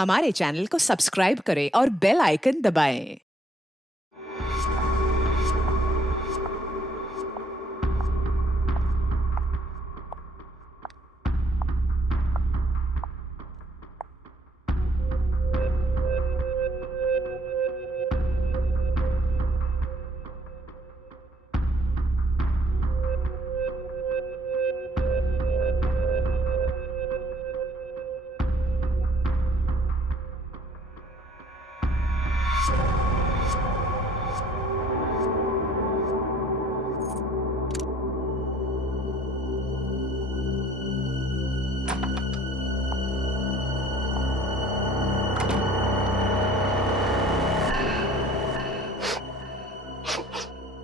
हमारे चैनल को सब्सक्राइब करें और बेल आइकन दबाएं।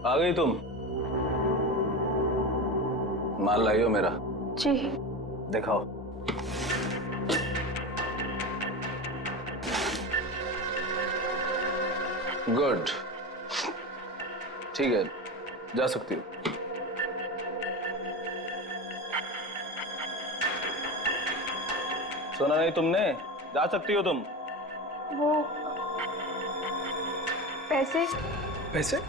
आ गई तुम? माल लाई हो मेरा? जी। दिखाओ। गुड, ठीक है, जा सकती हो। सुना नहीं तुमने? जा सकती हो तुम। वो पैसे पैसे?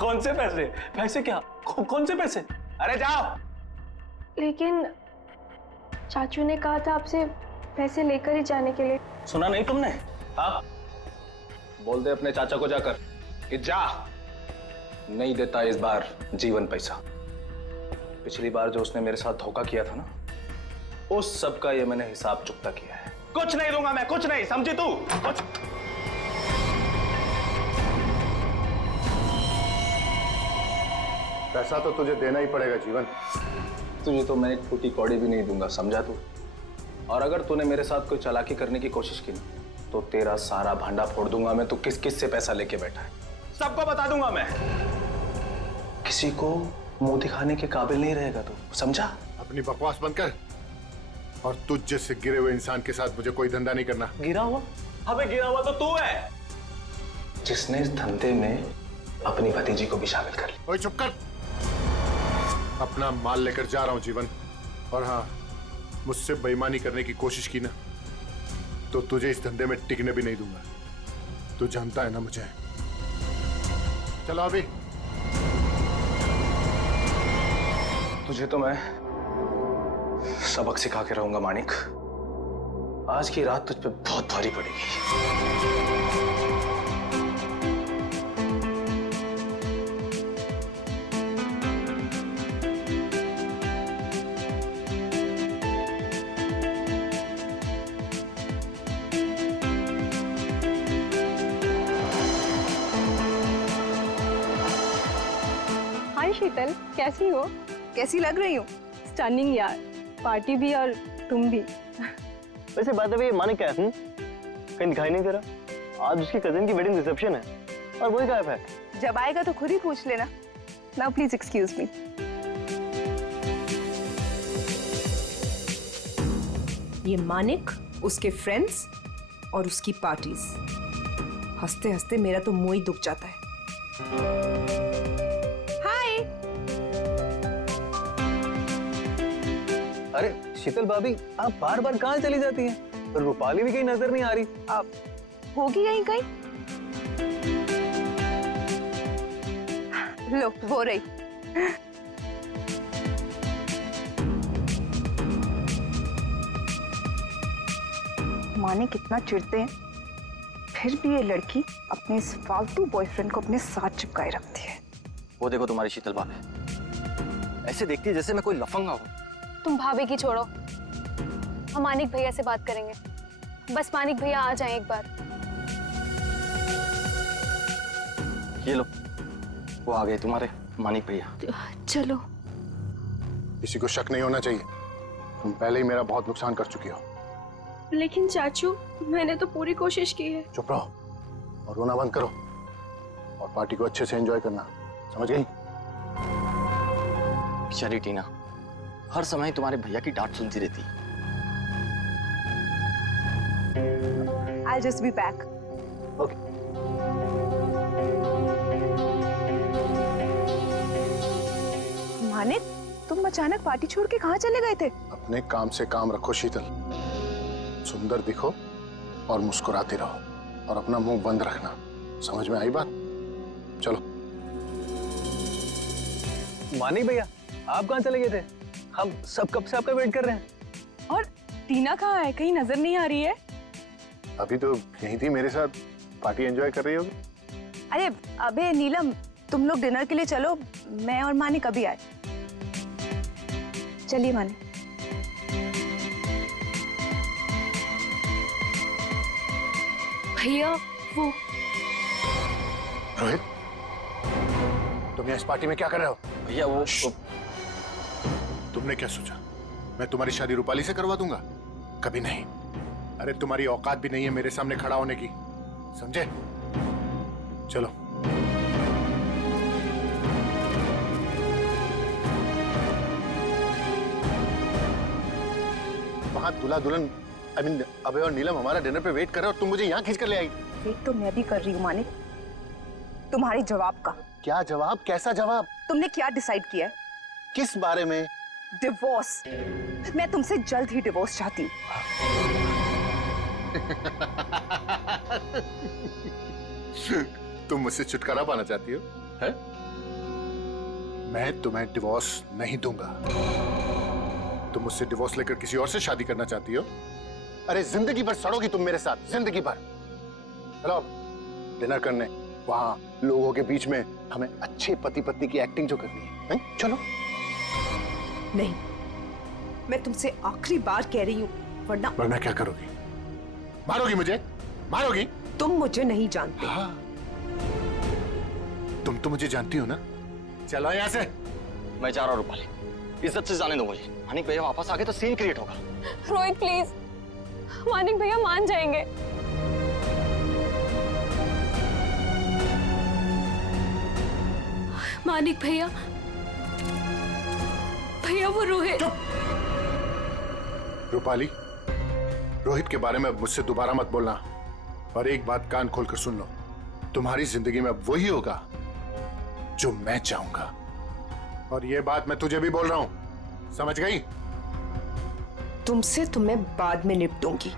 कौन से पैसे? पैसे क्या? कौन से पैसे? अरे जाओ। लेकिन चाचू ने कहा था आपसे पैसे लेकर ही जाने के लिए। सुना नहीं तुमने? हाँ, बोल दे अपने चाचा को जाकर कि जा, नहीं देता इस बार जीवन पैसा। पिछली बार जो उसने मेरे साथ धोखा किया था ना, उस सब का ये मैंने हिसाब चुकता किया है। कुछ नहीं दूंगा मैं, कुछ नहीं, समझी तू? कुछ पैसा तो तुझे देना ही पड़ेगा जीवन। तुझे तो मैं एक फूटी कौड़ी भी नहीं दूंगा, समझा तू? और अगर तूने मेरे साथ कोई चालाकी करने की कोशिश की ना, तो तेरा सारा भांडा फोड़ दूंगा मैं। तू किस किस से पैसा लेके बैठा है सबको बता दूंगा मैं। किसी को मुंह दिखाने के काबिल नहीं रहेगा तू, समझा? अपनी बकवास बंद कर और तुझ जैसे गिरे हुए इंसान के साथ मुझे कोई धंधा नहीं करना। गिरा हुआ? अबे गिरा हुआ तो तू है, जिसने इस धंधे में अपनी भतीजी को भी शामिल कर लिया। ओए चुप कर। अपना माल लेकर जा रहा हूं जीवन। और हाँ, मुझसे बेईमानी करने की कोशिश की ना, तो तुझे इस धंधे में टिकने भी नहीं दूंगा। तू जानता है ना मुझे। चलो अभी। तुझे तो मैं सबक सिखा के रहूंगा मानिक। आज की रात तुझ पे बहुत भारी पड़ेगी। हाय शीतल, कैसी हो? कैसी लग रही हूँ? स्टनिंग यार, पार्टी भी और तुम भी। वैसे बात है, मानिक क्या है? कहीं दिखाई नहीं दे रहा। आज उसकी कजिन की वेडिंग रिसेप्शन है और वही गायब है। जब आएगा तो खुद ही पूछ लेना। Now please excuse me. ये मानिक, उसके फ्रेंड्स और उसकी पार्टीज। हंसते हंसते मेरा तो मुंह ही दुख जाता है। हाय। अरे शीतल भाभी, आप बार बार कहाँ चली जाती हैं? रूपाली भी कहीं नजर नहीं आ रही। आप होगी यहीं कहीं? लो, हो रही। माने कितना चिढ़ते हैं, फिर भी ये लड़की अपने इस फालतू बॉयफ्रेंड को अपने साथ चिपकाए रखती है। वो देखो तुम्हारी शीतल भाभी, ऐसे देखती है जैसे मैं कोई लफंगा हूँ। तुम भाभी की छोड़ो, हम मानिक भैया से बात करेंगे। बस मानिक भैया आ जाएं एक बार। ये लो, वो आ गए तुम्हारे मानिक भैया। चलो। किसी को शक नहीं होना चाहिए। तुम पहले ही मेरा बहुत नुकसान कर चुकी हो। लेकिन चाचू, मैंने तो पूरी कोशिश की है। चुप रहो और रोना बंद करो और पार्टी को अच्छे से एंजॉय करना, समझ गई? बेचारी टीना हर समय तुम्हारे भैया की डांट सुनती रहती। I'll just be back. Okay. Manik, तुम अचानक पार्टी छोड़ के कहाँ चले गए थे? अपने काम से काम रखो शीतल, सुंदर दिखो और मुस्कुराते रहो और अपना मुंह बंद रखना। समझ में आई बात? चलो। मानिक भैया, आप कहाँ चले गए थे? हम सब कब से आपका वेट कर रहे हैं। और टीना कहाँ है? कहीं नजर नहीं आ रही है। अभी तो यहीं थी मेरे साथ, पार्टी एंजॉय कर रही होगी। अरे अबे नीलम, तुम लोग डिनर के लिए चलो, मैं और मानिक अभी आए। चलिए मानिक। भैया वो रोहित, तुम यहाँ इस पार्टी में क्या कर रहे हो? भैया वो तुमने क्या सोचा मैं तुम्हारी शादी रूपाली से करवा दूंगा? कभी नहीं। अरे तुम्हारी औकात भी नहीं है मेरे सामने खड़ा होने की, समझे? चलो। वहां दूल्हा दुल्हन अबे और नीलम हमारा डिनर पे वेट कर रहे हो और तुम मुझे यहाँ खींच कर ले आई। वेट तो मैं भी कर रही हूँ मानिक, तुम्हारे जवाब का। क्या जवाब? कैसा जवाब? तुमने क्या डिसाइड किया है? किस बारे में? डिवोर्स। मैं तुमसे जल्द ही डिवोर्स चाहती हूँ। तुम मुझसे छुटकारा पाना चाहती हो, है? मैं तुम्हें डिवोर्स नहीं दूंगा। तुम मुझसे डिवोर्स लेकर किसी और से शादी करना चाहती हो? अरे जिंदगी भर सड़ोगी तुम मेरे साथ, जिंदगी भर। चलो डिनर करने, वहां लोगों के बीच में हमें अच्छे पति पत्नी की एक्टिंग जो करनी है, हैं? चलो। नहीं, मैं तुमसे आखिरी बार कह रही हूँ, वरना क्या करोगी? मारोगी मुझे? मारोगी? तुम मुझे नहीं जानते। हाँ। तुम तो मुझे जानती हो ना। चलो यहाँ से। मैं जा रहा हूँ रूपाली, इज्जत से जाने दो मुझे। मानिक भैया वापस आ गए तो सीन क्रिएट होगा। रोहित प्लीज, मानिक भैया मान जाएंगे। मानिक भैया, भैया वो रोहित। रूपाली, रोहित के बारे में मुझसे दोबारा मत बोलना। और एक बात कान खोलकर सुन लो, तुम्हारी जिंदगी में अब वही होगा जो मैं चाहूंगा। और ये बात मैं तुझे भी बोल रहा हूं, समझ गई? तुमसे तो मैं बाद में निपटूंगी।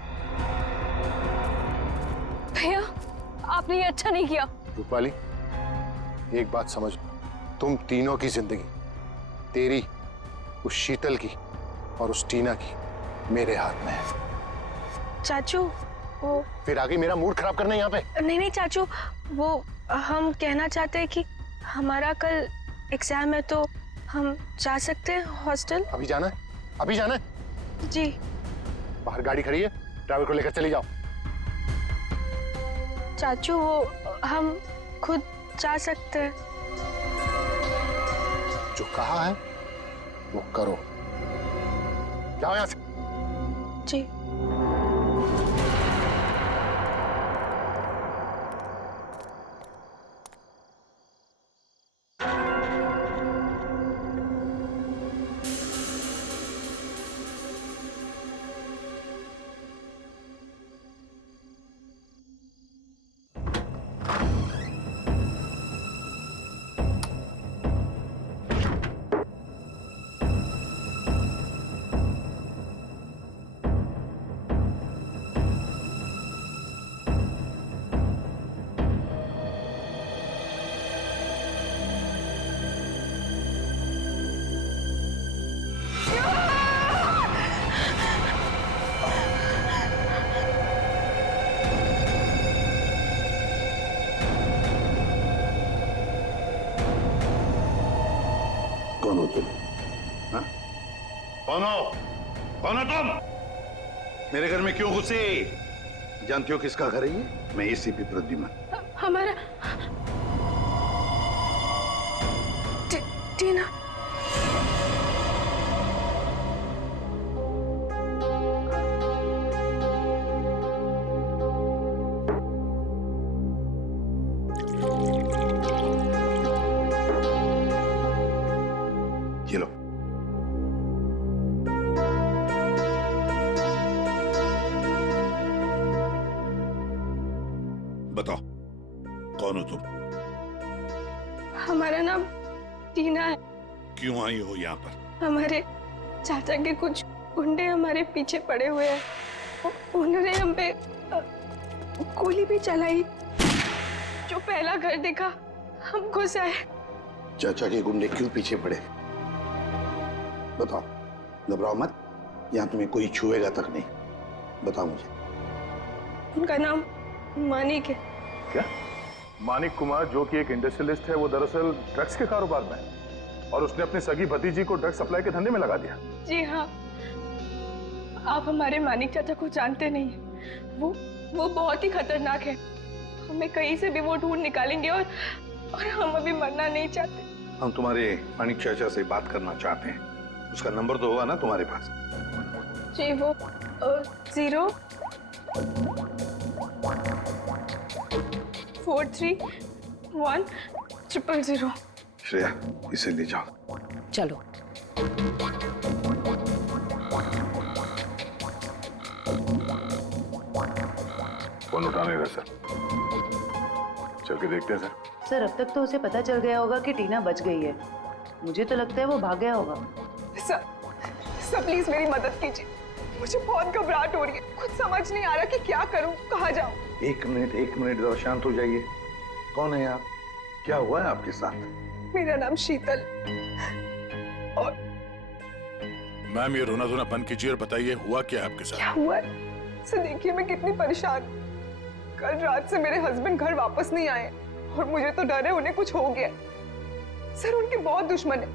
भैया आपने ये अच्छा नहीं किया। रूपाली, एक बात समझ लो, तुम तीनों की जिंदगी, तेरी, उस शीतल की और उस टीना की, मेरे हाथ में है। चाचू वो फिर आगे मेरा मूड खराब करना यहाँ पे? नहीं चाचू, वो हम कहना चाहते हैं कि हमारा कल एग्जाम है तो हम जा सकते हैं हॉस्टल। अभी जाना है? अभी जाना है? जी। बाहर गाड़ी खड़ी है, ड्राइवर को लेकर चली जाओ। चाचू वो हम खुद जा सकते हैं। जो कहा है वो करो। जाओ यहाँ से। जी। कौन हो तुम? हाँ? कौन हो? कौन हो तुम? मेरे घर में क्यों घुसे? जानती हो किसका घर है ये? मैं एसीपी प्रद्युमन। हमारा टीना। ये लो। बताओ कौन हो तुम? हमारा नाम टीना है। क्यों आई हो यहाँ पर? हमारे चाचा के कुछ गुंडे हमारे पीछे पड़े हुए हैं। उन्होंने हम पे गोली भी चलाई। जो पहला घर देखा हम घुस आए। चाचा के गुंडे क्यों पीछे पड़े? बताओ, घबराओ मत, यहाँ तुम्हें कोई छुएगा तक नहीं। बताओ मुझे। उनका नाम मानिक है। क्या? मानिक कुमार, जो कि एक इंडस्ट्रियलिस्ट है, वो दरअसल ड्रग्स के कारोबार में है और उसने अपनी सगी भतीजी को ड्रग्स सप्लाई के धंधे में लगा दिया। जी हाँ, आप हमारे मानिक चाचा को जानते नहीं हैं। वो बहुत ही खतरनाक है। हमें कहीं से भी वो ढूंढ निकालेंगे और हम अभी मरना नहीं चाहते। हम तुम्हारे मानिक चाचा से बात करना चाहते हैं। उसका नंबर तो होगा ना तुम्हारे पास? जी, वो 0431000। श्रेया, इसे ले जाओ। चलो। फोन उठा नहीं रहा सर। चल के देखते हैं सर। सर, अब तक तो उसे पता चल गया होगा कि टीना बच गई है। मुझे तो लगता है वो भाग गया होगा। सर प्लीज मेरी मदद कीजिए। मुझे बहुत घबराहट हो रही है। कुछ समझ नहीं आ रहा कि क्या करूं, कहाँ जाऊं। एक मिनट, जरा शांत हो जाइए। कौन है आप? क्या हुआ है आपके साथ? मेरा नाम शीतल। और मैम, ये रोना धोना बंद कीजिए और बताइए हुआ क्या है आपके साथ? क्या हुआ है? सर देखिए, मैं कितनी परेशान। कल रात से मेरे हस्बैंड घर वापस नहीं आए और मुझे तो डर है उन्हें कुछ हो गया। सर उनके बहुत दुश्मन है।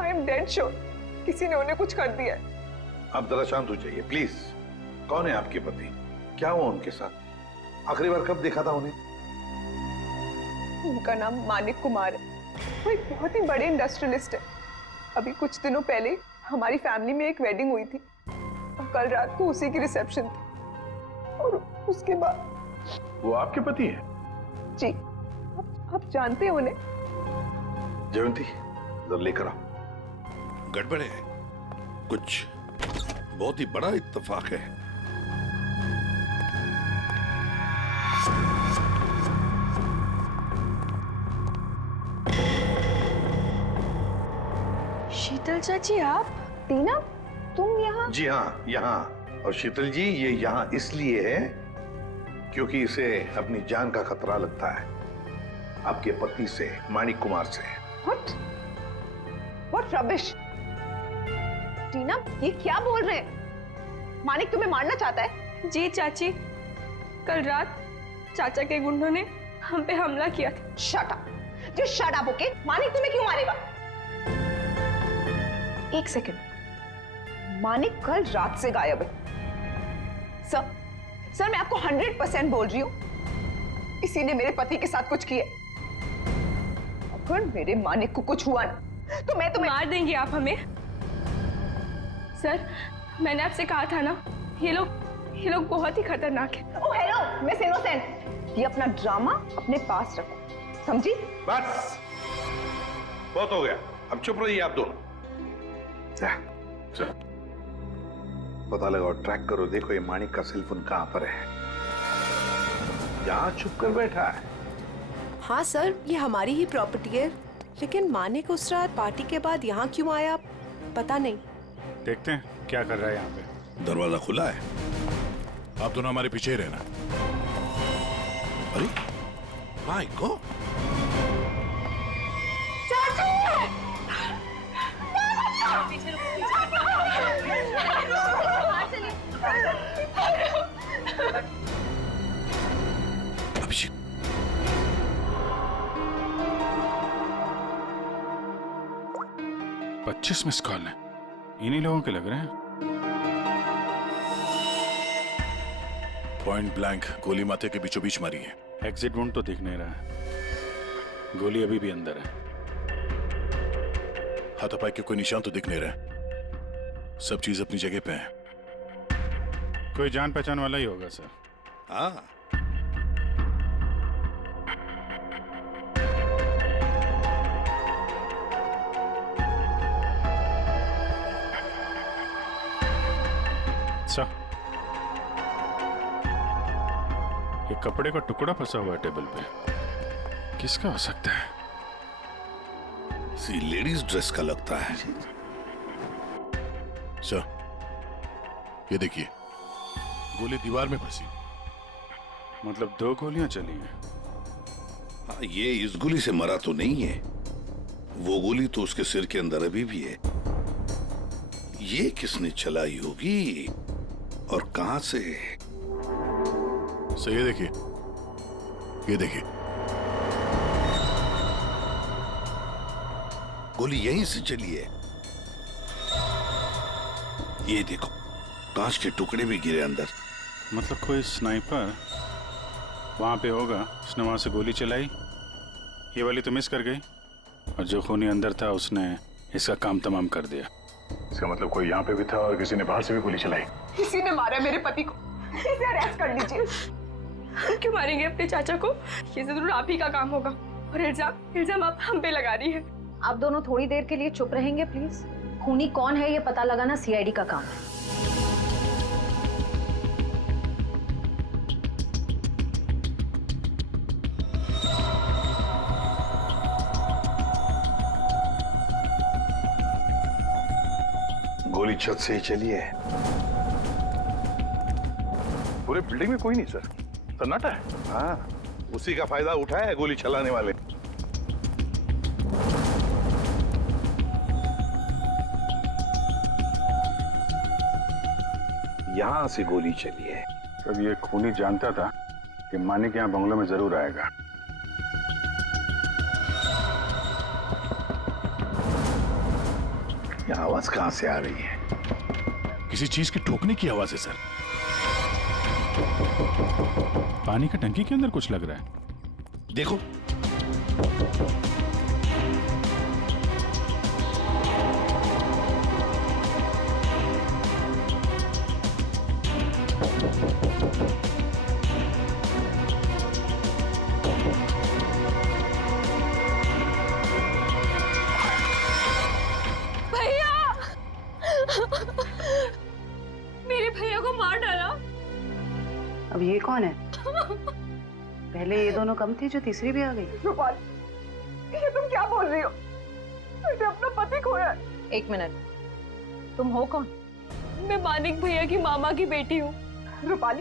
आई एम डेड श्योर किसी ने उन्हें कुछ कर दिया है। आप जरा शांत हो जाइए प्लीज। कौन है आपके पति? क्या हुआ उनके साथ? आखिरी बार कब देखा था उन्हें? उनका नाम मानिक कुमार है। वो एक बहुत ही बड़े इंडस्ट्रियलिस्ट है। अभी कुछ दिनों पहले हमारी फैमिली में एक वेडिंग हुई थी और कल रात को उसी की रिसेप्शन थी। और उसके बाद वो आपके पति है? जी, आप जानते हैं उन्हें? जयंती, जरा लेकर आओ। गड़बड़ है, कुछ बहुत ही बड़ा इत्तेफाक है। शीतल चाची, आप? टीना, तुम यहाँ? जी हाँ, यहाँ। और शीतल जी, ये यहाँ इसलिए है क्योंकि इसे अपनी जान का खतरा लगता है आपके पति से, मानिक कुमार से। What rubbish! टीना, ये क्या बोल रहे हैं? मानिक तुम्हें मारना चाहता है? जी चाची, कल रात चाचा के गुंडों ने हम पे हमला किया था। Shut up! Just shut up, okay? Manik तुम्हें क्यों मारेगा? एक सेकंड, मानिक कल रात से गायब है। सर, मैं आपको 100% बोल रही हूँ, इसी ने मेरे पति के साथ कुछ किया। अगर मेरे मानिक को कुछ हुआ ना तो मैं तुम्हें मार देंगे आप हमें। सर, मैंने आपसे कहा था ना, ये लोग बहुत ही खतरनाक है। ओह हेलो, मिस इनोसेंट, ये अपना ड्रामा अपने पास रखो, समझी? बस, बहुत हो गया। अब चुप रहिए आप दोनों। पता लगाओ, ट्रैक करो, देखो ये मानिक का सेल फोन कहां पर है। यहाँ छुप कर बैठा है। हाँ सर, ये हमारी ही प्रॉपर्टी है, लेकिन मानिक उस रात पार्टी के बाद यहाँ क्यों आया पता नहीं। देखते हैं क्या कर रहा है यहाँ पे। दरवाजा खुला है। आप दोनों हमारे पीछे ही रहना। अरे my God, Abhishek, $25 miss call है। इन्हीं लोगों के लग रहे हैं। पॉइंट ब्लैंक गोली माथे के बीचों बीच मारी है। एग्जिट वुंड तो दिख नहीं रहा है। गोली अभी भी अंदर है। हाथापाई के कोई निशान तो दिख नहीं रहे। सब चीज अपनी जगह पे है। कोई जान पहचान वाला ही होगा सर। हाँ, सर, ये कपड़े का टुकड़ा फंसा हुआ है टेबल पे। किसका हो सकता है? सी लेडीज ड्रेस का लगता है। सर, ये देखिए, गोली दीवार में फंसी। मतलब 2 गोलियां चली हैं। हाँ, ये इस गोली से मरा तो नहीं है, वो गोली तो उसके सिर के अंदर अभी भी है। ये किसने चलाई होगी और कहां से? सर, ये देखिए, ये देखिए, गोली यहीं से चली है। ये देखो, कांच के टुकड़े भी गिरे अंदर। मतलब कोई स्नाइपर वहां पे होगा, उसने वहां से गोली चलाई। ये वाली तो मिस कर गई, और जो खूनी अंदर था उसने इसका काम तमाम कर दिया। इसका मतलब कोई यहाँ पे भी था और किसी ने बाहर से भी गोली चलाई। किसी ने मारा मेरे पति को, इसे अरेस्ट कर लीजिए। क्यों मारेंगे अपने चाचा को? ये जरूर आप ही का काम होगा, और इल्जाम आप हम पे लगा रही है। आप दोनों थोड़ी देर के लिए चुप रहेंगे प्लीज। खूनी कौन है ये पता लगाना सीआईडी का काम है। गोली छत से ही चली है। पूरे बिल्डिंग में कोई नहीं सर, सन्नाटा है। हाँ, उसी का फायदा उठाया है गोली चलाने वाले। यहां से गोली चली है। तब ये खूनी जानता था कि मानिक यहाँ बंगलों में जरूर आएगा। ये आवाज कहां से आ रही है? किसी चीज की ठोकने की आवाज है सर। पानी का टंकी के अंदर कुछ लग रहा है। देखो, भैया मेरे भैया को मार डाला। अब ये कौन है? पहले ये दोनों कम थे, जो तीसरी भी आ गई। रूपाली, ये तुम क्या बोल रही हो? मैंने अपना पति खोया। एक मिनट, तुम हो कौन? मैं मानिक भैया की मामा की बेटी हूँ। रूपाली,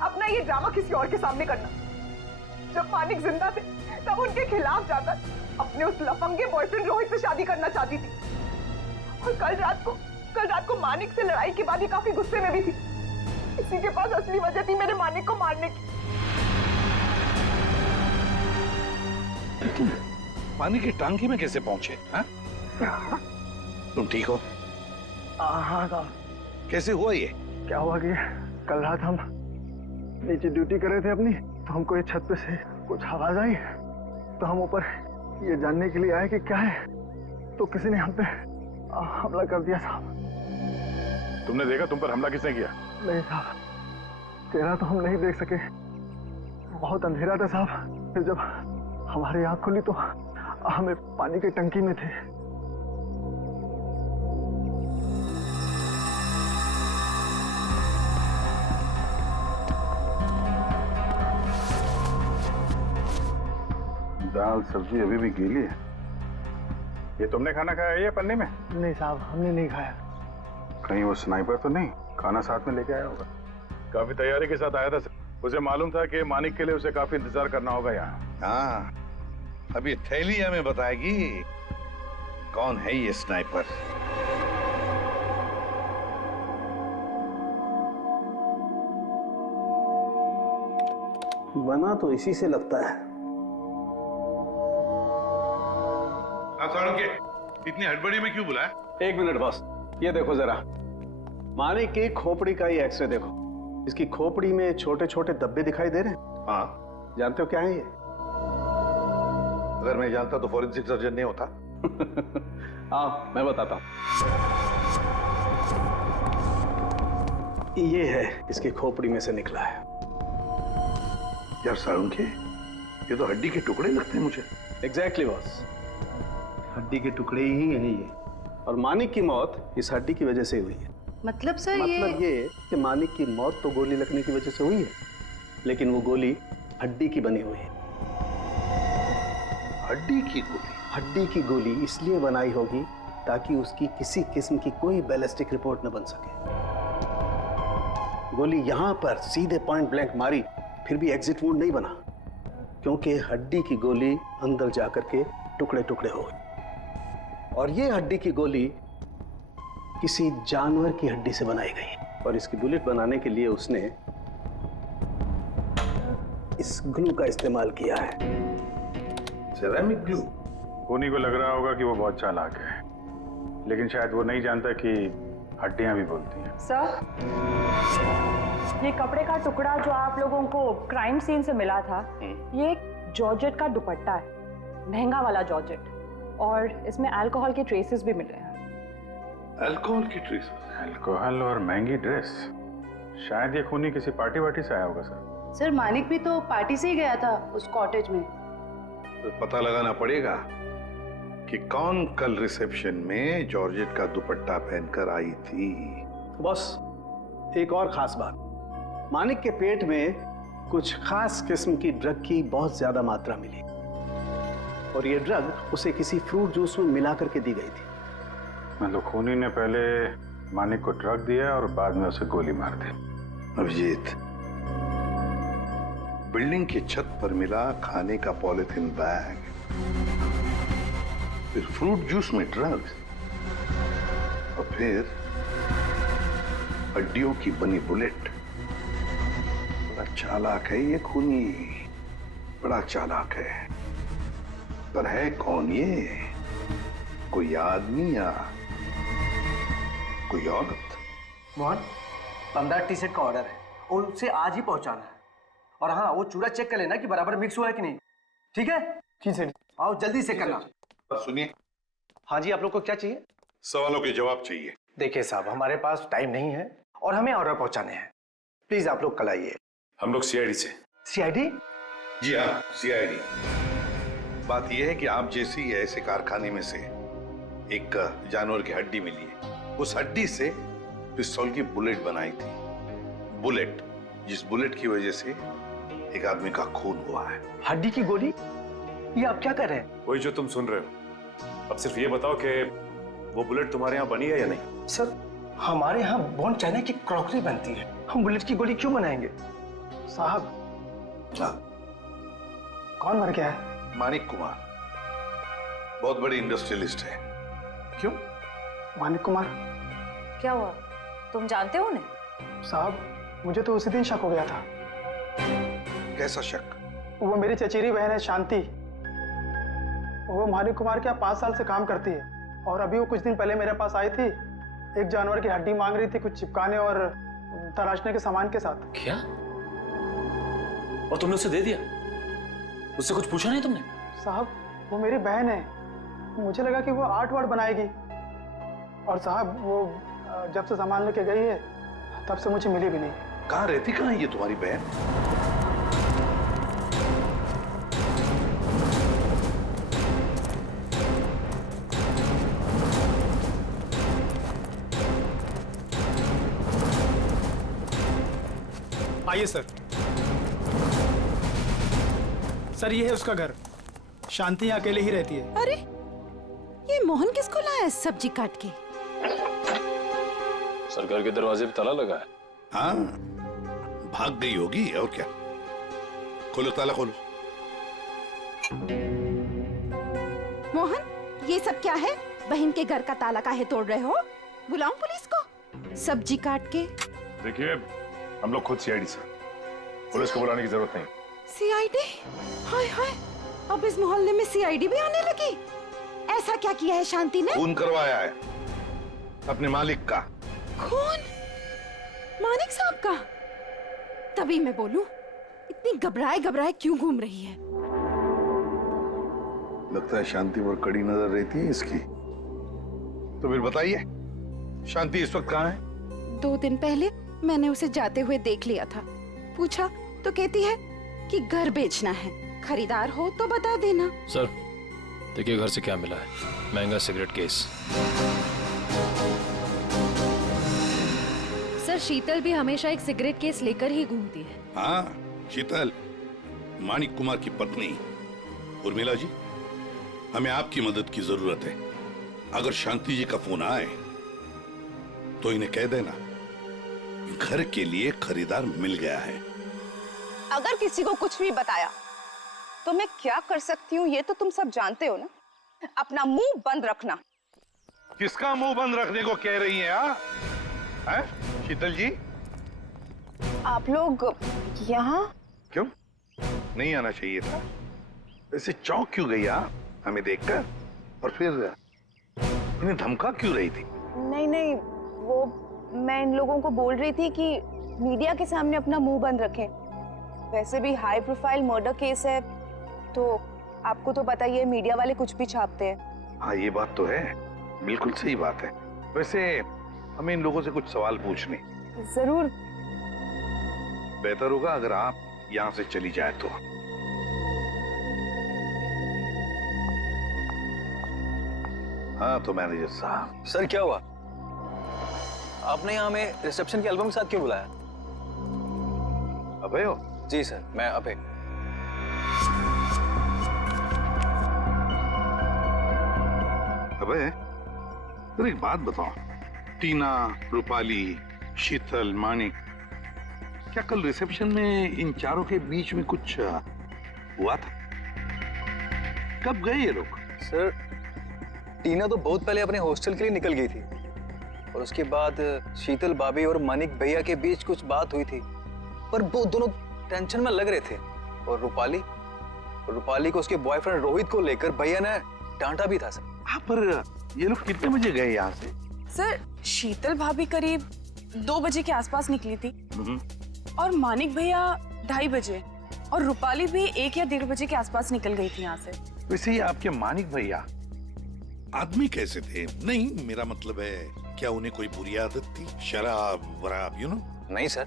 अपना ये ड्रामा किसी और के सामने करना। जब मानिक जिंदा थे तब उनके खिलाफ जाकर अपने उस लफंगे बॉयफ्रेंड रोहित से शादी करना चाहती थी, और कल रात को मानिक से लड़ाई के बाद ही काफी गुस्से में भी थी। इसी के पास असली वजह थी मेरे मानिक को मारने की। तुम पानी की टांकी में कैसे पहुंचे? हाँ? तुम ठीक हो? हाँ साहब। कैसे हुआ ये? क्या हुआ कि कल रात हम नीचे ड्यूटी कर रहे थे अपनी, तो हमको ये छत पे से कुछ आवाज आई, तो हम ऊपर ये जानने के लिए आए कि क्या है, तो किसी ने हम पे हमला कर दिया साहब। तुमने देखा तुम पर हमला किसने किया? नहीं साहब, चेहरा तो हम नहीं देख सके, बहुत अंधेरा था साहब। फिर जब हमारी आंख खुली तो हमें पानी की टंकी में थे। दाल सब्जी अभी भी गीली है। ये तुमने खाना खाया है या पन्नी में? नहीं साहब, हमने नहीं खाया। कहीं वो स्नाइपर तो नहीं खाना साथ में लेके आया होगा? काफी तैयारी के साथ आया था। उसे मालूम था कि मानिक के लिए उसे काफी इंतजार करना होगा यहाँ। हाँ, अभी थैली हमें बताएगी कौन है ये स्नाइपर। बना तो इसी से लगता है। इतनी हड़बड़ी में क्यों बुलाया? एक मिनट बॉस, ये देखो जरा। मानिक की खोपड़ी का ही एक्सरे देखो। इसकी खोपड़ी में छोटे छोटे धब्बे दिखाई दे रहे हैं। हाँ, जानते हो क्या है ये? अगर मैं जानता तो फॉरेंसिक सर्जन नहीं होता। हाँ, मैं बताता हूँ। ये है, इसकी खोपड़ी में से निकला है। यार सारुण के, ये तो हड्डी के टुकड़े लगते हैं मुझे। एग्जैक्टली बॉस, हड्डी के टुकड़े ही हैं ये। और मानिक की मौत इस हड्डी की वजह से हुई है। मतलब सर मतलब ये कि मानिक की मौत तो गोली लगने की वजह से हुई है, लेकिन वो गोली हड्डी की बनी हुई है। हड्डी की गोली? हड्डी की गोली इसलिए बनाई होगी ताकि उसकी किसी किस्म की कोई बैलिस्टिक रिपोर्ट न बन सके। गोली यहां पर सीधे पॉइंट ब्लैंक मारी, फिर भी एग्जिट वुंड नहीं बना, क्योंकि हड्डी की गोली अंदर जाकर के टुकड़े टुकड़े हो गए। और ये हड्डी की गोली किसी जानवर की हड्डी से बनाई गई, और इसकी बुलेट बनाने के लिए उसने इस ग्लू का इस्तेमाल किया है, सिरेमिक ग्लू। खूनी को लग रहा होगा कि वो बहुत चालाक है, लेकिन शायद वो नहीं जानता कि हड्डियां भी बोलती हैं। सर, ये कपड़े का टुकड़ा जो आप लोगों को क्राइम सीन से मिला था, ये एक जॉर्जेट का दुपट्टा है, महंगा वाला जॉर्जेट, और इसमें अल्कोहल के ट्रेसेस भी मिले हैं। अल्कोहल की ट्रेसेस? अल्कोहल और महंगी ड्रेस, शायद ये खूनी किसी पार्टी वार्टी से आया होगा सर। सर मानिक भी तो पार्टी से ही गया था उस कॉटेज में। तो पता लगाना पड़ेगा कि कौन कल रिसेप्शन में जॉर्जेट का दुपट्टा पहनकर आई थी। बॉस, एक और खास बात, मानिक के पेट में कुछ खास किस्म की ड्रग की बहुत ज्यादा मात्रा मिली, और ये ड्रग उसे किसी फ्रूट जूस में मिला करके दी गई थी। मतलब खूनी ने पहले मानिक को ड्रग दिया और बाद में उसे गोली मार दी। अभिजीत, बिल्डिंग की छत पर मिला खाने का पॉलिथीन बैग, फिर फ्रूट जूस में ड्रग्स, और फिर हड्डियों की बनी बुलेट। बड़ा चालाक है ये खूनी, बड़ा चालाक है। पर है कौन ये? कोई आदमी या कोई औरत? मोहन, 15 टी-शर्ट का ऑर्डर है और उसे आज ही पहुंचाना है। और हाँ, वो चूड़ा चेक कर लेना कि बराबर मिक्स हुआ है कि नहीं। ठीक है? जी सर। आओ जल्दी से करना। सुनिए। हाँ जी, आप लोग को क्या चाहिए? सवालों के जवाब चाहिए। देखिए साहब, हमारे पास टाइम नहीं है और हमें ऑर्डर पहुंचाने हैं। प्लीज आप लोग कल आइए। हम लोग सीआईडी से। सीआईडी? जी हाँ, सीआईडी। बात यह है कि आप जैसी ऐसे कारखाने में से एक जानवर की हड्डी मिली है, उस हड्डी से पिस्तौल की बुलेट बनाई थी। बुलेट, जिस बुलेट की वजह से एक आदमी का खून हुआ है। हड्डी की गोली? ये आप क्या कर रहे हैं? वही जो तुम सुन रहे हो। अब सिर्फ ये बताओ कि वो बुलेट तुम्हारे यहाँ बनी है या नहीं? सर, हमारे यहाँ बोन चाइना की क्रॉकरी बनती है, हम बुलेट की गोली क्यों बनाएंगे? साहब, कौन मर गया है? मानिक कुमार, बहुत बड़ी इंडस्ट्रियलिस्ट है। क्यों? मानिक कुमार? क्या हुआ, तुम जानते हो उन्हें? साहब, मुझे तो उसी दिन शक हो गया था। कैसा शक? वो मेरी चचेरी बहन है शांति, वो मानिक कुमार के यहाँ 5 साल से काम करती है, और अभी वो कुछ दिन पहले मेरे पास आई थी, एक जानवर की हड्डी मांग रही थी कुछ चिपकाने और तराशने के सामान के साथ। क्या? और तुमने उसे दे दिया? उससे कुछ पूछा नहीं तुमने? साहब, वो मेरी बहन है, मुझे लगा कि वो आर्ट वार्ट बनाएगी, और साहब वो जब से सामान लेके गई है तब से मुझे मिली भी नहीं। कहाँ रहती, कहाँ है ये तुम्हारी बहन? आइए सर। सर, ये है उसका घर। शांति अकेले ही रहती है। अरे, ये मोहन किसको लाया है सब्जी काट के? सर, घर के दरवाजे पे ताला लगा है। हाँ, भाग गई होगी और क्या। खोलो, ताला खोलो। मोहन, ये सब क्या है? बहन के घर का ताला काहे तोड़ रहे हो? बुलाऊं पुलिस को? सब्जी काट के। देखिए, हम लोग खुद सीआईडी से, पुलिस को बुलाने की जरूरत नहीं। सीआईडी? हाय हाय, अब इस मोहल्ले में सीआईडी भी आने लगी। ऐसा क्या किया है शांति ने? खून करवाया है अपने मालिक का। खून? मानिक साहब का? तभी मैं बोलूं, इतनी घबराए घबराए क्यों घूम रही है? लगता है शांति पर कड़ी नजर रहती है इसकी। तो फिर बताइए, शांति इस वक्त कहाँ है? 2 दिन पहले मैंने उसे जाते हुए देख लिया था। पूछा तो कहती है कि घर बेचना है, खरीदार हो तो बता देना। सर, देखिए घर से क्या मिला है। महंगा सिगरेट केस। सर, शीतल भी हमेशा एक सिगरेट केस लेकर ही घूमती है। हाँ, शीतल, मानिक कुमार की पत्नी। उर्मिला जी, हमें आपकी मदद की जरूरत है। अगर शांति जी का फोन आए तो इन्हें कह देना घर के लिए खरीदार मिल गया है। अगर किसी को कुछ भी बताया तो मैं क्या कर सकती हूँ ये तो तुम सब जानते हो ना। अपना मुंह बंद रखना। किसका मुंह बंद रखने को कह रही हैं? हैं? शीतल जी, आप लोग यहाँ क्यों नहीं आना चाहिए था? वैसे चौंक क्यों गई आप हमें देखकर? और फिर उन्हें धमका क्यों रही थी? नहीं, वो मैं इन लोगों को बोल रही थी कि मीडिया के सामने अपना मुंह बंद रखें। वैसे भी हाई प्रोफाइल मर्डर केस है तो आपको तो पता ही है मीडिया वाले कुछ भी छापते हैं। हाँ, ये बात तो है, बिल्कुल सही बात है। वैसे हमें इन लोगों से कुछ सवाल पूछने। जरूर। बेहतर होगा अगर आप यहाँ से चली जाए तो। हाँ तो मैनेजर साहब। सर क्या हुआ? आपने यहाँ हमें रिसेप्शन के एल्बम के साथ क्यों बुलाया? अभय हो? जी सर, मैं अभय। अबे, फिर एक बात बताओ, टीना, रूपाली, शीतल, मानिक, क्या कल रिसेप्शन में इन चारों के बीच में कुछ हुआ था? कब गए ये लोग? सर, टीना तो बहुत पहले अपने हॉस्टल के लिए निकल गई थी और उसके बाद शीतल भाभी और मानिक भैया के बीच कुछ बात हुई थी, पर वो दोनों टेंशन में लग रहे थे। और रूपाली को उसके बॉयफ्रेंड रोहित को लेकर भैया ने डांटा भी था सर। हाँ, पर ये लोग कितने बजे गए यहाँ से? सर, शीतल भाभी करीब 2 बजे के आसपास निकली थी और मानिक भैया 2:30 बजे और रूपाली भी 1 या 1:30 बजे के आसपास निकल गई थी यहाँ से। वैसे ही आपके मानिक भैया आदमी कैसे थे? नहीं, मेरा मतलब है क्या उन्हें कोई बुरी आदत थी? शराब वराब, यू नो? नहीं सर,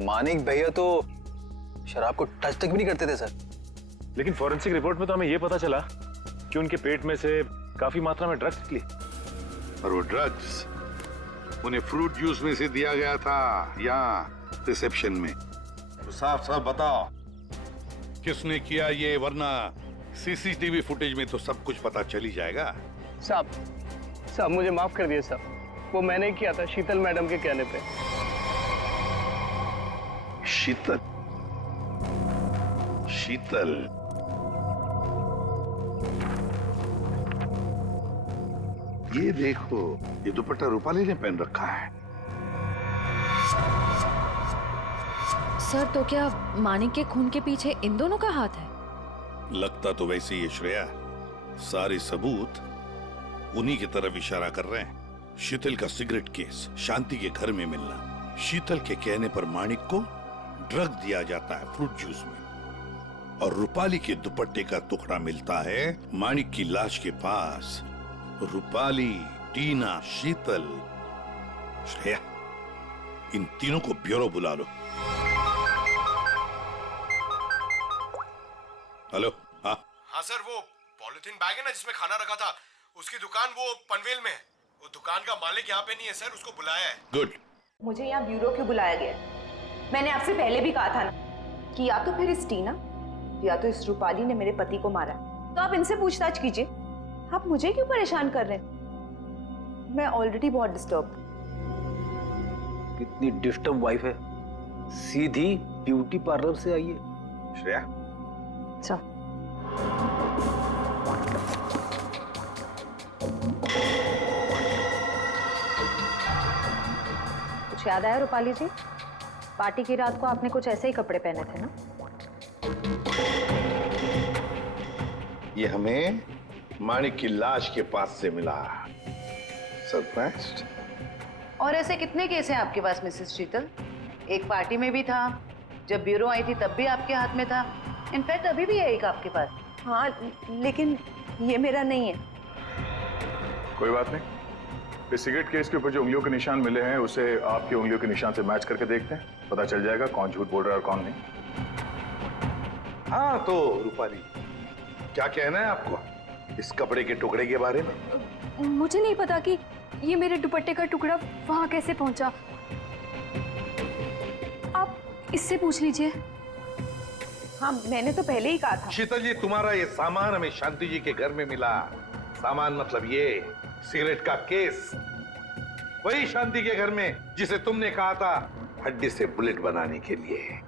मानिक भैया तो शराब को टच तक भी नहीं करते थे सर। लेकिन फॉरेंसिक रिपोर्ट में तो हमें यह पता चला कि उनके पेट में से काफी मात्रा में ड्रग्स निकली। और वो ड्रग्स उन्हें फ्रूट जूस में से दिया गया था यहाँ रिसेप्शन में। तो साफ साफ बताओ किसने किया ये, वरना सीसीटीवी फुटेज में तो सब कुछ पता चल ही जाएगा। साहब मुझे माफ कर दिए साहब, वो मैंने किया था शीतल मैडम के कहने पे। शीतल? ये देखो, ये दुपट्टा रूपाली ने पहन रखा है। सर, तो क्या मानिक के खून के पीछे इन दोनों का हाथ है? लगता तो वैसे ही है श्रेया, सारे सबूत उन्हीं की तरफ इशारा कर रहे हैं। शीतल का सिगरेट केस, शांति के घर में मिलना, शीतल के कहने पर मानिक को ड्रग दिया जाता है फ्रूट जूस में, और रूपाली के दुपट्टे का टुकड़ा मिलता है मानिक की लाश के पास। रूपाली, टीना, शीतल, श्रेया, इन तीनों को ब्यूरो बुला लो। हेलो? हाँ सर, वो पॉलिथीन बैग है ना जिसमें खाना रखा था, उसकी दुकान वो पनवेल में है। वो दुकान का मालिक यहाँ पे नहीं है सर, उसको बुलाया है। गुड। मुझे यहाँ ब्यूरो क्यों बुलाया गया? मैंने आपसे पहले भी कहा था ना कि या तो फिर इस टीना या तो इस रूपाली ने मेरे पति को मारा, तो आप इनसे पूछताछ कीजिए। आप मुझे क्यों परेशान कर रहे हैं? मैं ऑलरेडी बहुत डिस्टर्ब। कितनी डिस्टर्ब वाइफ है, सीधी ब्यूटी पार्लर से आई है। श्रेया, अच्छा, कुछ याद आया रूपाली जी? पार्टी की रात को आपने कुछ ऐसे ही कपड़े पहने थे ना? ये हमें मानिक की लाश के पास से मिला। सरप्राइज्ड। और ऐसे कितने केस हैं आपके पास मिसेस शीतल? एक पार्टी में भी था, जब ब्यूरो आई थी तब भी आपके हाथ में था, इनफैक्ट अभी भी है एक आपके पास। हाँ, लेकिन ये मेरा नहीं है। कोई बात नहीं, इस सिगरेट केस के ऊपर जो उंगलियों के निशान मिले हैं उसे आपकी उंगलियों के निशान से मैच करके देखते हैं, पता चल जाएगा कौन झूठ बोल रहा है और कौन नहीं। हाँ तो रूपाली, क्या कहना है आपको इस कपड़े के टुकड़े के बारे में? मुझे नहीं पता कि ये मेरे दुपट्टे का टुकड़ा वहां कैसे पहुंचा। आप इससे पूछ लीजिए। हाँ, मैंने तो पहले ही कहा था। शीतल जी, तुम्हारा ये सामान हमें शांति जी के घर में मिला। सामान मतलब ये सिगरेट का केस, वही शांति के घर में जिसे तुमने कहा था हड्डी से बुलेट बनाने के लिए।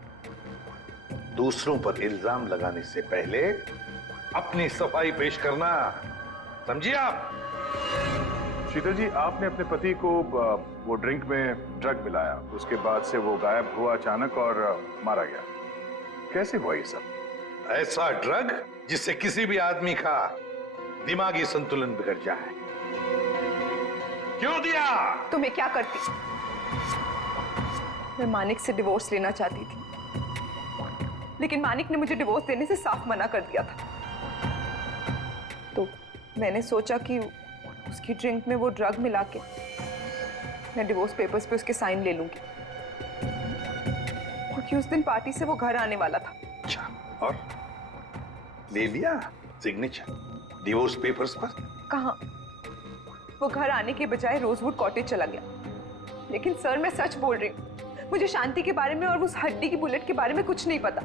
दूसरों पर इल्जाम लगाने से पहले अपनी सफाई पेश करना, समझिए आप? शीतल जी, आपने अपने पति को वो ड्रिंक में ड्रग मिलाया, उसके बाद से वो गायब हुआ अचानक और मारा गया। कैसे हुआ ये सब? ऐसा ड्रग जिससे किसी भी आदमी का दिमागी संतुलन बिगड़ जाए। क्यों दिया? तो मैं क्या करती? मैं मानिक से डिवोर्स लेना चाहती थी, लेकिन मानिक ने मुझे डिवोर्स देने से साफ मना कर दिया था। तो मैंने सोचा कि उसकी ड्रिंक में वो ड्रग मिला के मैं डिवोर्स पेपर्स पे उसके साइन ले लूंगी, क्योंकि उस दिन पार्टी से वो घर आने वाला था। अच्छा, और ले लिया सिग्नेचर डिवोर्स पेपर्स पर? कहाँ, वो घर आने के बजाय रोजवुड कॉटेज चला गया। लेकिन सर, मैं सच बोल रही हूँ, मुझे शांति के बारे में और उस हड्डी की बुलेट के बारे में कुछ नहीं पता।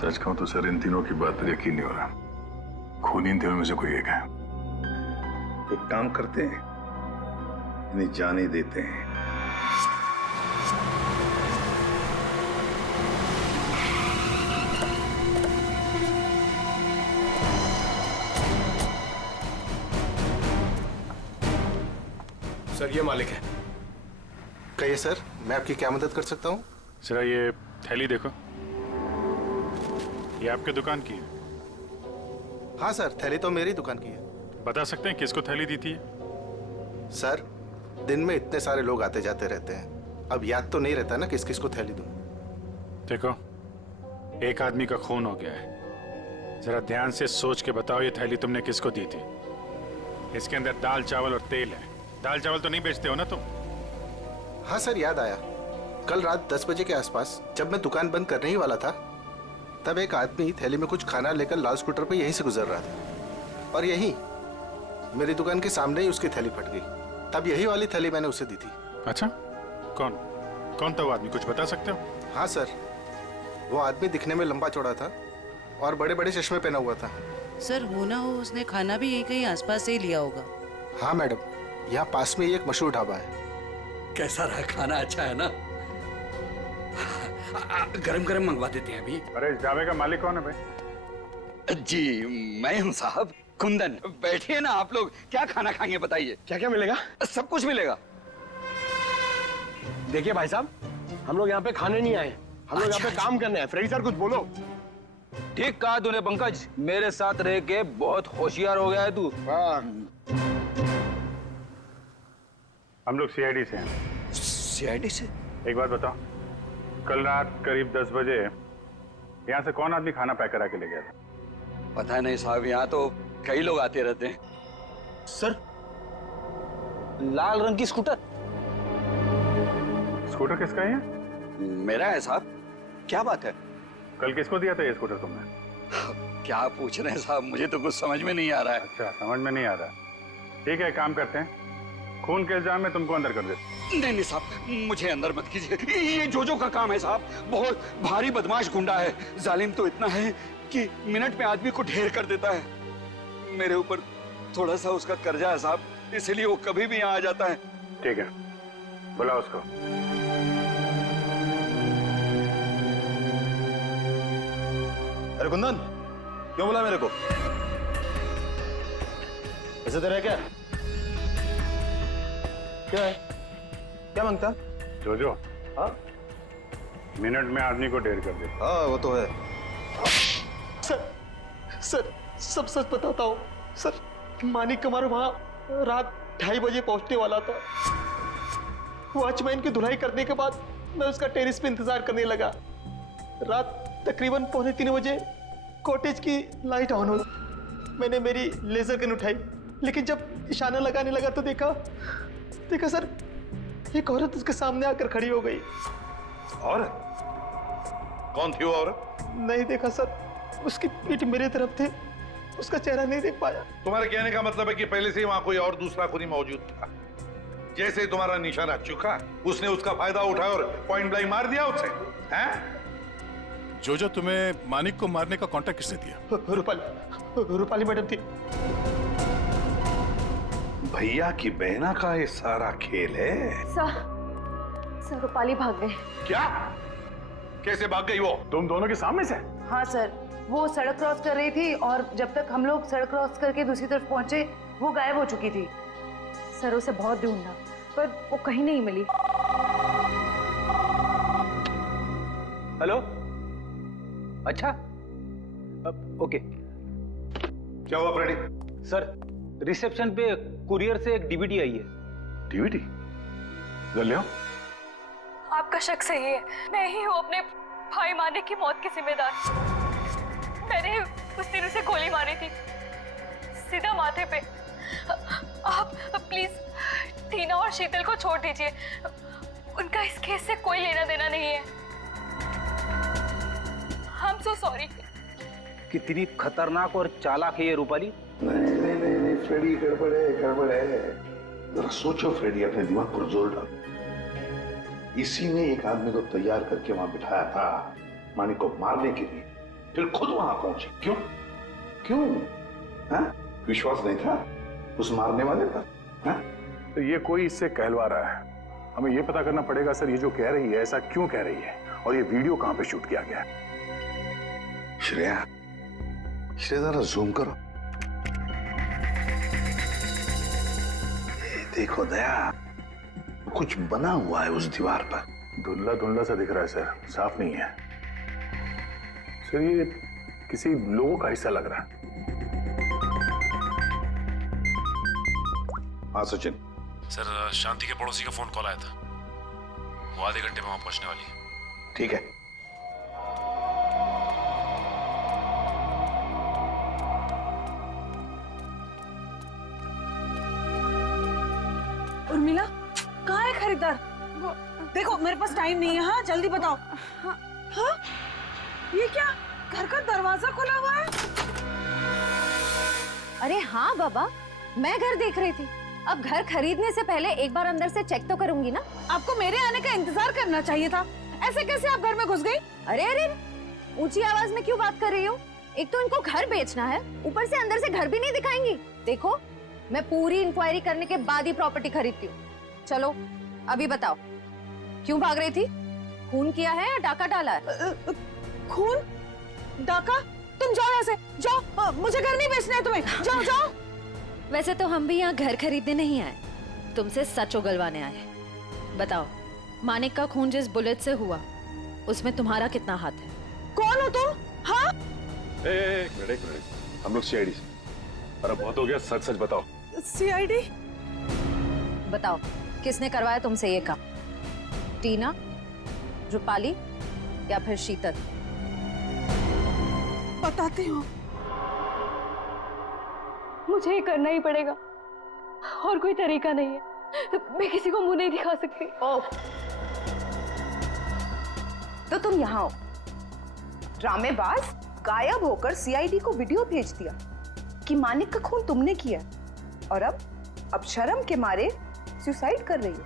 सच कहूं तो सर, इन तीनों की बात पर यकीन नहीं हो रहा। खूनी इन तीनों में से कोई एक है। एक काम करते हैं, इन्हें जाने देते हैं। सर, ये मालिक है। कहिए सर, मैं आपकी क्या मदद कर सकता हूँ? जरा ये थैली देखो, ये आपके दुकान की है? हाँ सर, थैली तो मेरी दुकान की है। बता सकते हैं किसको थैली दी थी? सर, दिन में इतने सारे लोग आते जाते रहते हैं, अब याद तो नहीं रहता ना किस किस को थैली दूं। देखो, एक आदमी का खून हो गया है, जरा ध्यान से सोच के बताओ ये थैली तुमने किसको दी थी? इसके अंदर दाल चावल और तेल है। दाल चावल तो नहीं बेचते हो ना तुम? हाँ सर, याद आया। कल रात 10 बजे के आसपास जब मैं दुकान बंद करने ही वाला था, तब एक आदमी थैली में कुछ खाना लेकर लाल स्कूटर पे यहीं से गुजर रहा था, और यहीं मेरी दुकान के सामने ही उसकी थैली फट गई। तब यही वाली थैली मैंने उसे दी थी। अच्छा, कौन कौन था वो आदमी, कुछ बता सकते हो? हाँ सर, वो आदमी दिखने में लंबा चौड़ा था और बड़े बड़े चश्मे पहना हुआ था। सर, हो ना हो उसने खाना भी यहीं कहीं आसपास से ही लिया होगा। हाँ मैडम, यहाँ पास में ही एक मशहूर ढाबा है। कैसा रहा खाना? अच्छा है ना? गरम गरम मंगवा देते हैं अभी। अरे, इस ढाबे का मालिक कौन है भाई? जी मैं हूँ साहब, कुंदन। बैठिए ना आप लोग, क्या खाना खाएंगे बताइए? क्या क्या मिलेगा? सब कुछ मिलेगा। देखिए भाई साहब, हम लोग यहाँ पे खाने नहीं आए, हम लोग यहाँ पे काम करने आए। फ्रेडी सर, कुछ बोलो। ठीक कहा तूने पंकज, मेरे साथ रह के बहुत होशियार हो गया है तू। हम लोग सीआईडी से हैं। सीआईडी से? एक बात बताओ, कल रात करीब 10 बजे यहाँ से कौन आदमी खाना पैक करा के ले गया था? पता नहीं साहब, यहाँ तो कई लोग आते रहते हैं। सर, लाल रंग की स्कूटर। स्कूटर किसका है? मेरा है साहब। क्या बात है? कल किसको दिया था ये स्कूटर तुमने? क्या पूछ रहे हैं साहब, मुझे तो कुछ समझ में नहीं आ रहा है। अच्छा, समझ में नहीं आ रहा। ठीक है, काम करते हैं, खून के इल्जाम में तुमको अंदर कर देते। नहीं नहीं साहब, मुझे अंदर मत कीजिए। ये जोजो का काम है साहब, बहुत भारी बदमाश गुंडा है। जालिम तो इतना है कि मिनट में आदमी को ढेर कर देता है। मेरे ऊपर थोड़ा सा उसका कर्जा है साहब, इसलिए वो कभी भी यहाँ आ जाता है। ठीक है, बुलाओ उसको। अरे कुंदन, क्यों बोला मेरे को? ऐसे तेरा क्या? क्या है? क्या मांगता? जोजो। हाँ? मिनट में आदमी को ढेर कर दे। हाँ, वो तो है। सर, सब सच बताता हूँ। सर, मानिक कुमार वहाँ रात 2:30 बजे पहुंचने वाला था। वॉचमैन की धुलाई करने के बाद मैं उसका टेरिस पे इंतजार करने लगा। रात तकरीबन 2:45 बजे कॉटेज की लाइट ऑन हुई। मैंने मेरी लेजर गन उठाई, लेकिन जब इशारा लगाने लगा तो देखा सर, एक औरत उसके सामने आकर खड़ी हो गई। औरत? कौन थी वो औरत? नहीं देखा सर, उसकी पीठ मेरे तरफ थे, उसका चेहरा नहीं देख पाया। तुम्हारे कहने का मतलब है कि पहले से ही वहां कोई और दूसरा खूनी मौजूद था। जैसे ही तुम्हारा निशाना चुका, उसने उसका फायदा उठाया और पॉइंट ब्लैंक मार दिया उसे, हैं? जो तुम्हें मानिक को मारने का कॉन्ट्रैक्ट किसने दिया? रूपाली मैडम थी। भैया की बहना का ये सारा खेल है। सर रूपाली भाग गए। क्या? कैसे भाग गई वो? तुम दोनों के सामने से? हाँ सर, वो सड़क क्रॉस कर रही थी और जब तक हम लोग सड़क क्रॉस करके दूसरी तरफ पहुंचे वो गायब हो चुकी थी। सर उसे बहुत ढूंढा पर वो कहीं नहीं मिली। हेलो, अच्छा, ओके। क्या हुआ फ्रेडी? सर, रिसेप्शन पे कुरियर से एक डीवीडी आई है। डीवीडी? जल ले आओ। आपका शक सही है, मैं ही हूँ अपने भाई मानिक की मौत की जिम्मेदार। मैंने उस दिन उसे गोली मारी थी, सीधा माथे पे। आप प्लीज टीना और शीतल को छोड़ दीजिए, उनका इस केस से कोई लेना देना नहीं है। I'm so sorry। कितनी खतरनाक और चालाक है ये रूपाली। नहीं फ्रेडी, गड़बड़ है। जरा सोचो फ्रेडी, अपने दिमाग पर जोर डालो। इसी ने एक आदमी को तैयार करके वहां बिठाया था मानिक को मारने के लिए, फिर खुद वहां पहुंची। क्यों? हाँ? विश्वास नहीं था उस मारने वाले का? हाँ? तो ये कोई इससे कहलवा रहा है। हमें ये पता करना पड़ेगा सर, ये जो कह रही है ऐसा क्यों कह रही है, और ये वीडियो कहां पे शूट किया गया है। श्रेया जरा जूम करो। देखो दया, कुछ बना हुआ है उस दीवार पर। धुंधला सा दिख रहा है सर, साफ नहीं है सर। ये किसी लोगों का हिस्सा लग रहा है। हाँ सचिन। सर, शांति के पड़ोसी का फोन कॉल आया था, वो आधे घंटे में वहां पहुंचने वाली है। ठीक है। उर्मिला, कहाँ है खरीदार? देखो मेरे पास टाइम नहीं है। हाँ जल्दी बताओ। हाँ? ये क्या, घर का दरवाजा खुला हुआ है? अरे हाँ बाबा, मैं घर देख रही थी। अब घर खरीदने से पहले एक बार अंदर से चेक तो करूंगी ना। आपको मेरे आने का इंतजार करना चाहिए था। ऐसे कैसे आप घर में घुस गई? अरे ऊंची आवाज में क्यों बात कर रही हो? एक तो इनको घर बेचना है, ऊपर से अंदर से घर भी नहीं दिखाएंगी। देखो, मैं पूरी इंक्वायरी करने के बाद ही प्रॉपर्टी खरीदती हूँ। चलो अभी बताओ, क्यों भाग रही थी? खून किया है या डाका डाला है? खून? डाका? तुम जाओ यहाँ से, जाओ। मुझे घर नहीं बेचना है तुम्हें। जाओ। वैसे तो हम भी यहाँ घर खरीदने नहीं आए, तुमसे सच उगलवाने आए। बताओ, मानिक का खून जिस बुलेट से हुआ उसमें तुम्हारा कितना हाथ है? कौन हो तुम? हाँ? एक मिनट, हम लोग सीआईडी से। अरे बहुत हो गया, सच बताओ। सीआईडी? बताओ, किसने करवाया तुमसे ये काम? टीना, रूपाली या फिर शीतल? बताती हूँ। मुझे ये करना ही पड़ेगा, और कोई तरीका नहीं है। मैं किसी को मुंह नहीं दिखा सकती। तो तुम यहाँ हो, ड्रामेबाज, गायब होकर सीआईडी को वीडियो भेज दिया कि मानिक का खून तुमने किया, और अब शर्म के मारे सुसाइड कर रही हो।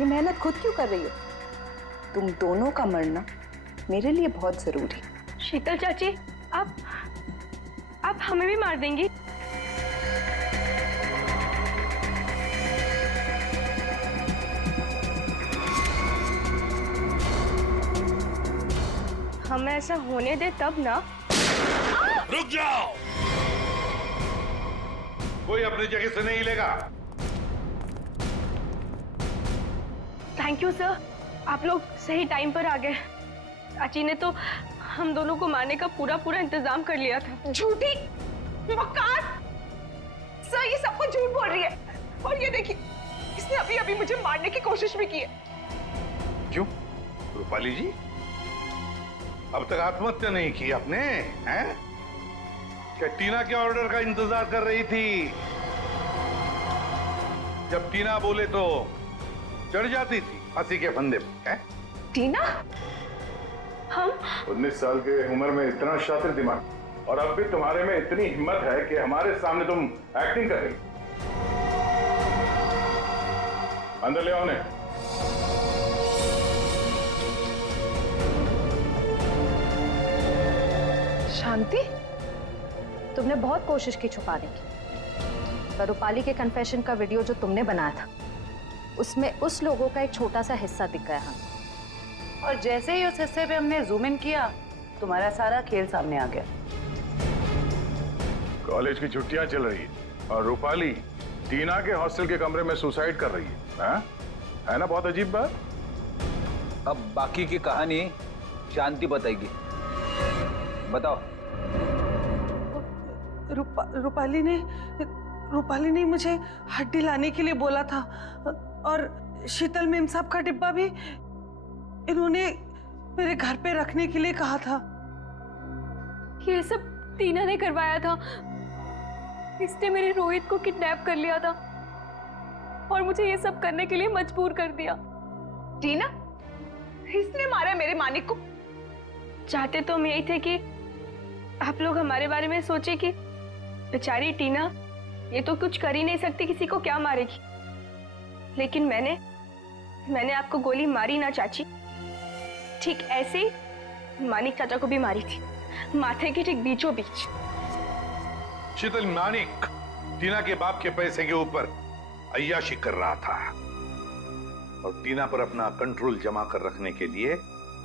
ये मेहनत खुद क्यों कर रही हो? तुम दोनों का मरना मेरे लिए बहुत जरूरी। शीतल चाची, आप हमें भी मार देंगी? हमें ऐसा होने दे तब ना। रुक जाओ, कोई अपनी जगह से नहीं हिलेगा। थैंक यू सर, आप लोग सही टाइम पर आ गए। चाची ने तो हम दोनों को मारने का पूरा इंतजाम कर लिया था। झूठी, मक्कार! सर ये सब कुछ झूठ बोल रही है। और ये देखिए, इसने अभी मुझे मारने की कोशिश भी की है। क्यों रूपाली जी, अब तक आत्महत्या नहीं की आपने? हैं? क्या टीना के ऑर्डर का इंतजार कर रही थी? जब टीना बोले तो चढ़ जाती थी फांसी के फंदे पे। टीना? हम 19 साल के उम्र में इतना शातिर दिमाग, और अब भी तुम्हारे में इतनी हिम्मत है कि हमारे सामने तुम एक्टिंग कर रही। अंदर ले आओ उन्हें। शांति? तुमने बहुत कोशिश की छुपाने की, पर रूपाली के कन्फेशन का वीडियो जो तुमने बनाया था उसमें उस लोगों का एक छोटा सा हिस्सा दिख गया हमें। और जैसे ही उस हिस्से पे हमने जूम इन किया, तुम्हारा सारा खेल सामने आ गया। कॉलेज की छुट्टियां चल रही है और रूपाली टीना के हॉस्टल के कमरे में सुसाइड कर रही है ना? बहुत अजीब बात। अब बाकी की कहानी शांति बताएगी। बताओ। रूपाली ने मुझे हड्डी लाने के लिए बोला था और शीतल मेम साहब का डिब्बा भी इन्होंने मेरे घर पे रखने के लिए कहा था। ये सब टीना ने करवाया था। इसने मेरे रोहित को किडनैप कर लिया था और मुझे ये सब करने के लिए मजबूर कर दिया। टीना? इसने मारा मेरे मानिक को? चाहते तो हम यही थे कि आप लोग हमारे बारे में सोचे कि बेचारी टीना ये तो कुछ कर ही नहीं सकती, किसी को क्या मारेगी। लेकिन मैंने आपको गोली मारी ना चाची, ठीक ऐसे ही मानिक चाचा को भी मारी थी, माथे के ठीक बीचों बीच। शीतल, मानिक टीना के बाप के पैसे के ऊपर अय्याशी कर रहा था और टीना पर अपना कंट्रोल जमा कर रखने के लिए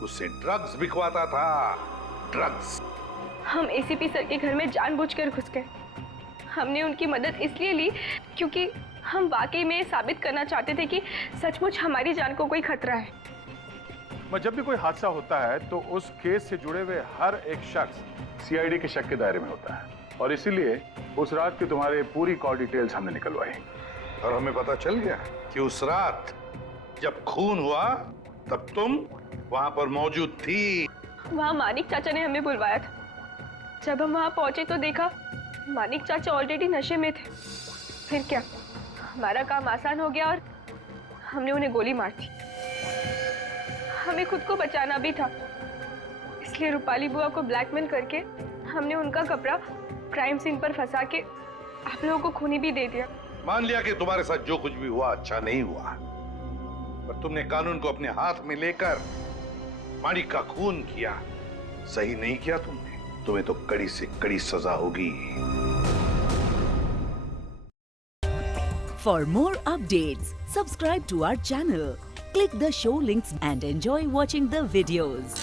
उससे ड्रग्स बिकवाता था। ड्रग्स। हम एसीपी सर के घर में जानबूझकर घुस गए। हमने उनकी मदद इसलिए ली क्योंकि हम वाकई में साबित करना चाहते थे कि सचमुच हमारी जान को कोई खतरा है। जब भी कोई हादसा होता है तो उस केस से जुड़े हुए हर एक शख्स सीआईडी के शक के दायरे में होता है और इसीलिए उस रात की तुम्हारे पूरी कॉल डिटेल्स हमने निकलवाई और हमें पता चल गया कि उस रात जब खून हुआ तब तुम वहां पर मौजूद थी। वहां मानिक चाचा ने हमें बुलवाया था। जब हम वहां पहुंचे तो देखा मानिक चाचा ऑलरेडी नशे में थे। फिर क्या, हमारा काम आसान हो गया और हमने उन्हें गोली मार दी। हमें खुद को बचाना भी था, इसलिए रूपाली बुआ को ब्लैकमेल करके हमने उनका कपड़ा क्राइम सीन पर फंसा के आप लोगों को खूनी भी दे दिया। मान लिया कि तुम्हारे साथ जो कुछ भी हुआ अच्छा नहीं हुआ, पर तुमने कानून को अपने हाथ में लेकर मानिक का खून किया। सही नहीं किया तुमने। तुम्हें तो कड़ी से कड़ी सजा होगी। For more updates, subscribe to our channel, click the show links and enjoy watching the videos.